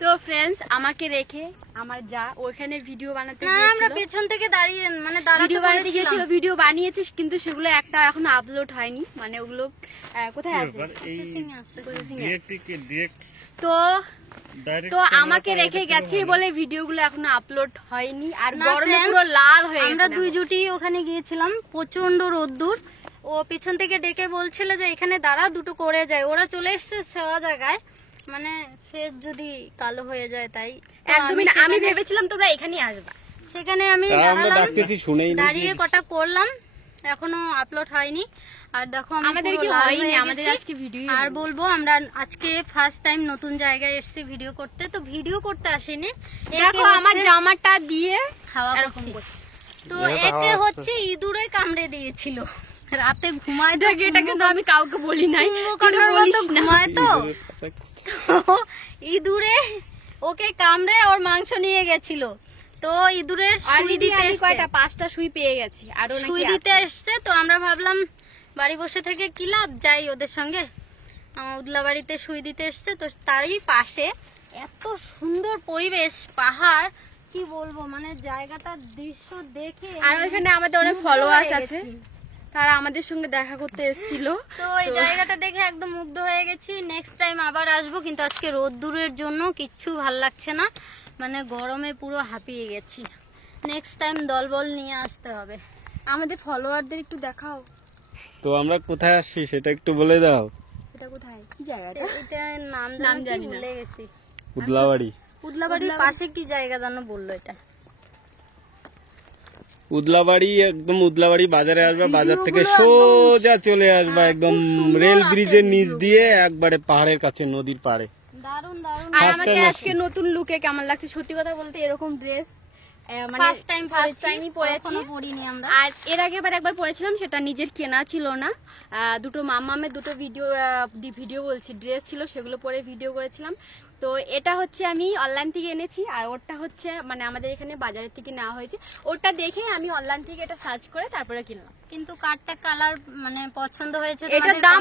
তো ফ্রেন্ডস আমাকে রেখে আমার যা ওখানে ভিডিও বানাতে গিয়েছিল, আমরা পেছন থেকে দাঁড়িয়ে মানে ভিডিও বানাতে গিয়েছিল, ভিডিও বানিয়েছে কিন্তু সেগুলো একটা এখনো আপলোড হয়নি, মানে ওগুলো কোথায় আছে, তো তো আমাকে রেখে গেছে বলে ভিডিওগুলো এখনো আপলোড হয়নি। আর গরমে পুরো লাল হয়ে গেছে। আমরা দুই জুটি ওখানে গিয়েছিলাম, প্রচন্ড রোদ্দুর। ও পিছন থেকে ডেকে বলছিল যে এখানে দাঁড়া দুটো করে যায়, ওরা চলে এসছে সেওয়া জায়গায়, মানে ফেস যদি কালো হয়ে যায় তাই। একদমই না, আমি ভেবেছিলাম তোমরা এখানেই আসবা, সেখানে আমি দাঁড়িয়ে কটা করলাম, এখনো আপলোড হয়নি। আর দেখো আমাদের কি হয়নি, আমাদের আজকে ভিডিও। আর বলবো আমরা আজকে ফার্স্ট টাইম নতুন জায়গায় এসেছি ভিডিও করতে, তো ভিডিও করতে আসিনি। দেখো আমার জামাটা দিয়ে হাওয়া করছে, তো একে হচ্ছে ইঁদুরে কামড়ে দিয়েছিল রাতে ঘুমায়। দেখ এটা কিন্তু আমি কাউকে বলি নাই, ঘুমায় তো ইঁদুরে ওকে কামড়ে ওর মাংস নিয়ে গেছিল, তো ইঁদুরের সুই দিতে কয়টা 5টা সুই পেয়ে গেছি, আর সুই দিতে এসছে। তো আমরা ভাবলাম বাড়ি বসে থেকে কি লাভ, যাই ওদের সঙ্গে। উদলাবাড়িতে সুই দিতে এসছে, তো তারই পাশে এত সুন্দর পরিবেশ, পাহাড়, কি বলবো, মানে জায়গাটার দৃশ্য দেখে। আর ওইখানে আমাদের অনেক ফলোয়ার্স আছে, তারা আমাদের সঙ্গে দেখা করতে এসেছিল, তো এই জায়গাটা দেখে একদম মুগ্ধ হয়ে গেছি। নেক্সট টাইম আবার আসবো, কিন্তু আজকে রোদ্দুরের জন্য কিচ্ছু ভাল লাগছে না, মানে গরমে পুরো হাঁপিয়ে গেছি। নেক্সট টাইম দলবল নিয়ে আসতে হবে। আমাদের ফলোয়ারদের একটু দেখাও তো আমরা কোথায় আসছি সেটা একটু বলে দাও। এটা কোথায়, কি জায়গাটা, এটা নাম জানি ভুলে গেছি। উদলাবাড়ি। উদলাবাড়ির পাশে কি জায়গা জানো বললো, এটা উদলাবাড়ি, একদম উদলাবাড়ি বাজারে আসবা, বাজার থেকে সোজা চলে আসবা একদম রেল ব্রিজের নিচ দিয়ে একবারে পাহাড়ের কাছে, নদীর পাড়ে। দারুন দারুন। আর আমাকে আজকে নতুন লুকে কেমন লাগছে সত্যি কথা বলতে, এরকম ড্রেস মানে ফার্স্ট টাইমই পরেছি, পরিনি আমরা। আর এর আগে একবার পরেছিলাম, সেটা নিজের কেনা ছিল না, দুটো মামামের দুটো ভিডিও বলছি ড্রেস ছিল, সেগুলো পরে ভিডিও করেছিলাম। তো এটা হচ্ছে আমি অনলাইন থেকে এনেছি, আর ওটা হচ্ছে মানে আমাদের এখানে বাজারের থেকে নেওয়া হয়েছে। ওটা দেখে আমি অনলাইন থেকে এটা সার্চ করে তারপরে কিনলাম, কিন্তু কারটা কালার মানে পছন্দ হয়েছে। এটার দাম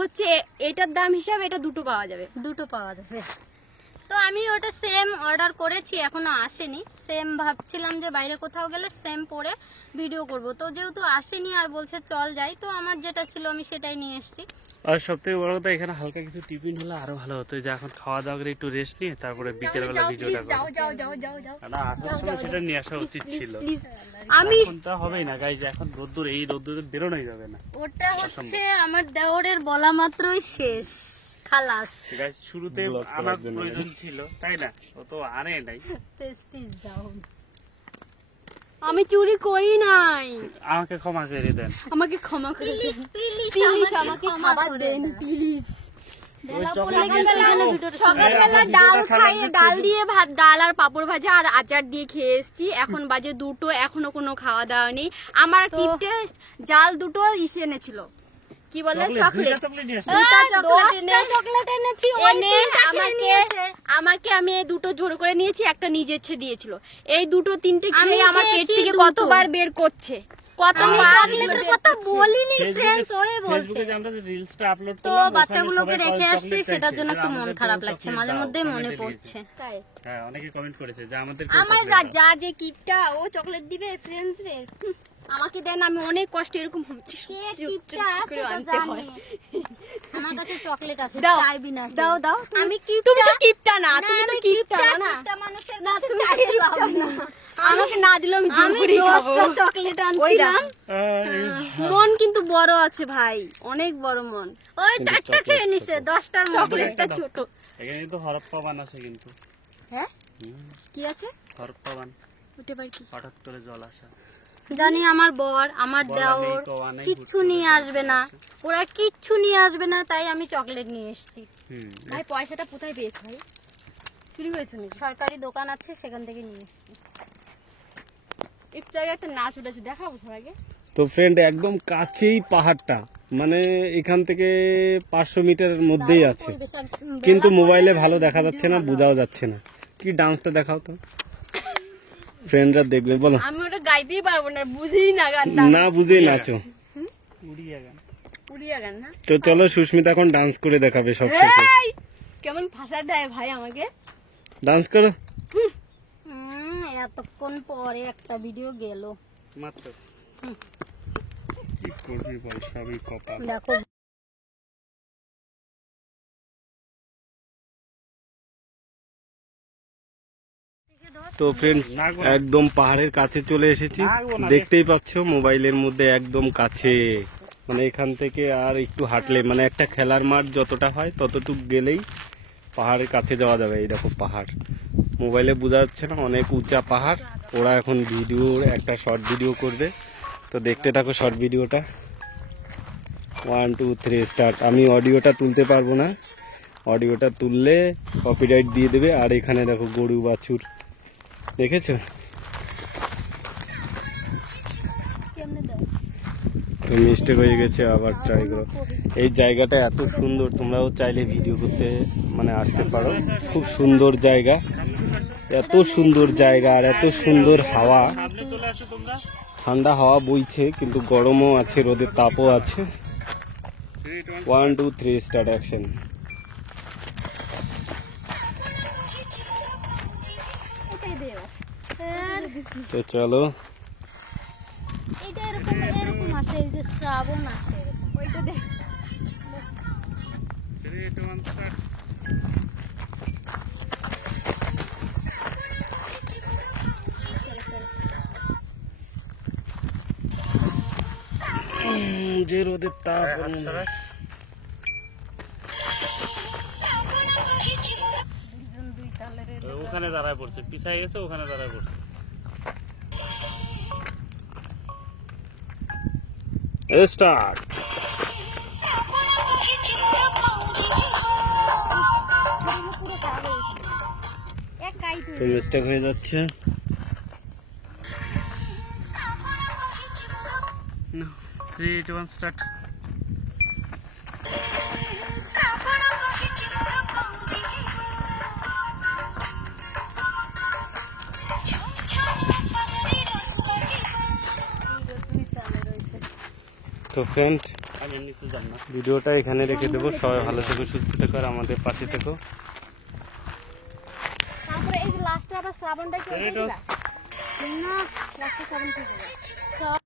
হচ্ছে, এটার দাম হিসাবে এটা দুটো পাওয়া যাবে। তো আমি ওটা সেম অর্ডার করেছি, এখনো আসেনি। সেম ভাবছিলাম যে বাইরে কোথাও গেলে সেম পরে ভিডিও করব, তো যেহেতু আসেনি আর বলছে চল যাই, তো আমার যেটা ছিল আমি সেটাই নিয়ে এসেছি। আর সবথেকে বড় কথা, এখানে হালকা কিছু টিফিন হলে আরো ভালো হতো, যে এখন খাওয়া দাওয়া করে একটু রেস্ট নিয়ে তারপরে বিকেল বেলা ভিডিওটা সেটা নিয়ে আসা উচিত ছিল। আমি তা হবেই না গাইজ, এখন রোদ্দুর, এই রোদ্দুরে বেরোনোই যাবে না। ওটা হচ্ছে আমার দেওরের বলা মাত্রই শেষ, খালাস। শুরুতে আমার প্রয়োজন ছিল, তাই না? ও তো আনে নাই। Prestige down. আমি চুরি করি নাই, আমাকে ক্ষমা করে দেন, আমাকে ক্ষমা করে দেন প্লিজ, আমাকে খাবার দেন প্লিজ। সকালবেলা ডাল দিয়ে ভাত, ডাল আর পাপড় ভাজা আর আচার দিয়ে খেয়ে এসছি। এখন বাজে 2টো, এখনো কোনো খাওয়া দাওয়া নেই। আমার কিপটে জাল দুটো ইসে এনেছিল, কি বলে, চকলেট এনেছি। আমাকে আমি এই দুটো জোর করে নিয়েছি, একটা নিজের ছে দিয়েছিল। এই দুটো তিনটে খেয়ে আমার পেট থেকে কতবার বের করছে, কত চকলেটের কথা বলিনি ফ্রেন্ডস, ওই বলছে। তো বাচ্চাগুলোকে রেখে আসছি, সেটার জন্য একটু মন খারাপ লাগছে, মাঝে মধ্যে মনে পড়ছে। হ্যাঁ, অনেকে কমেন্ট করেছে যে আমাদের আমার যা যে কিপটা ও চকলেট দিবে ফ্রেন্ডস রে, আমাকে দেন, আমি অনেক কষ্ট এরকম আনতে হয়। আমার কাছে চকলেট আছে, দাও চাইবি না? দাও। আমি তুমি তো কিপটা না, তুমি তো কিপটা না, মানুষের কাছে চাইলে লাভ না। আমাকে না দিলে আমি জোর করে খাবো। চকলেট আনছিলাম, মন কিন্তু বড় আছে ভাই, অনেক বড় মন। ওই 4টা খেয়ে নিছে, 10টার চকলেটটা ছোট। এখানে তো হরপ্পা বান আছে, কিন্তু হ্যাঁ কি আছে হরপ্পা বান, ওটা ভাই কি হঠাৎ করে জল আসা। জানি আমার বর আমার দেওর কিচ্ছু নিয়ে আসবে না, ওরা কিচ্ছু নিয়ে আসবে না, তাই আমি চকলেট নিয়ে এসেছি। ভাই পয়সাটা কোথায় পেয়েছ ভাই, চুরি করেছো নাকি? সরকারি দোকান আছে, সেখান থেকে নিয়ে এসেছি। একটু আগে একটা নাচ উঠেছে, দেখাবো সবাইকে। তো ফ্রেন্ড, একদম কাছেই পাহাড়টা, মানে এখান থেকে 500 মিটারের মধ্যেই আছে, কিন্তু মোবাইলে ভালো দেখা যাচ্ছে না, বোঝাও যাচ্ছে না। কি ডান্সটা দেখাও তো, ফ্রেন্ডরা দেখবে। বলো। আমি ওটা গাইতেই পারবো না, বুঝিই না গানটা। না বুঝেই নাচো, উড়িয়া গান না। তো চলো সুস্মিতা এখন ডান্স করে দেখাবে সব শেষে। কেমন ভাষা দেয় ভাই আমাকে। ডান্স করো এতক্ষণ পরে একটা ভিডিও গেল মাত্র। কি করবি বল, সবই কপাল। দেখো তো ফ্রেন্ডস একদম পাহাড়ের কাছে চলে এসেছি, দেখতেই পাচ্ছ মোবাইলের মধ্যে একদম কাছে। মানে এখান থেকে আর একটু হাঁটলে মানে একটা খেলার মাঠ যতটা হয় ততটুকু গেলেই পাহাড়ের কাছে যাওয়া যাবে। এই দেখো পাহাড়, মোবাইলে বোঝা যাচ্ছে না, অনেক উঁচা পাহাড়। ওরা এখন ভিডিওর একটা শর্ট ভিডিও করবে, তো দেখতে থাকো শর্ট ভিডিওটা। 1 2 3 স্টার্ট। আমি অডিওটা তুলতে পারবো না, অডিওটা তুললে কপিরাইট দিয়ে দেবে। আর এখানে দেখো গরু বাছুর, দেখেছো? তো মিস্টেক হয়ে গেছে, আবার ট্রাই করো। এই জায়গাটা এত সুন্দর, তোমরাও চাইলে ভিডিও করতে মানে আসতে পারো। খুব সুন্দর জায়গা, এত সুন্দর জায়গা আর এত সুন্দর হাওয়া, ঠান্ডা হাওয়া বইছে কিন্তু গরমও আছে, রোদের তাপও আছে। 1 2 3 স্টার্ট অ্যাকশন। তো চলো, এটা এরকম এরকম আসে, এই যে শ্রাবণ আসে এরকম। ওইটা দেখ। যে রোদের তাপ, দুজন দুই তালের এলে ওখানে দাঁড়ায় পড়ছে, পিছায় গেছে, ওখানে দাঁড়ায় পড়ছে। স্টার্ট। একাই তুই। তো মিস্টেক হয়ে যাচ্ছে। 3 2 1 স্টার্ট। তো ফ্রেন্ড ভিডিওটা এখানে রেখে দেবো। সবাই ভালো থেকো, সুস্থ থেকো আর আমাদের পাশে থেকো। তারপরে এই যে লাস্টে আবার শ্রাবণটা কি ওইটা দিবা? না, লাস্টে শ্রাবণ কি হবে?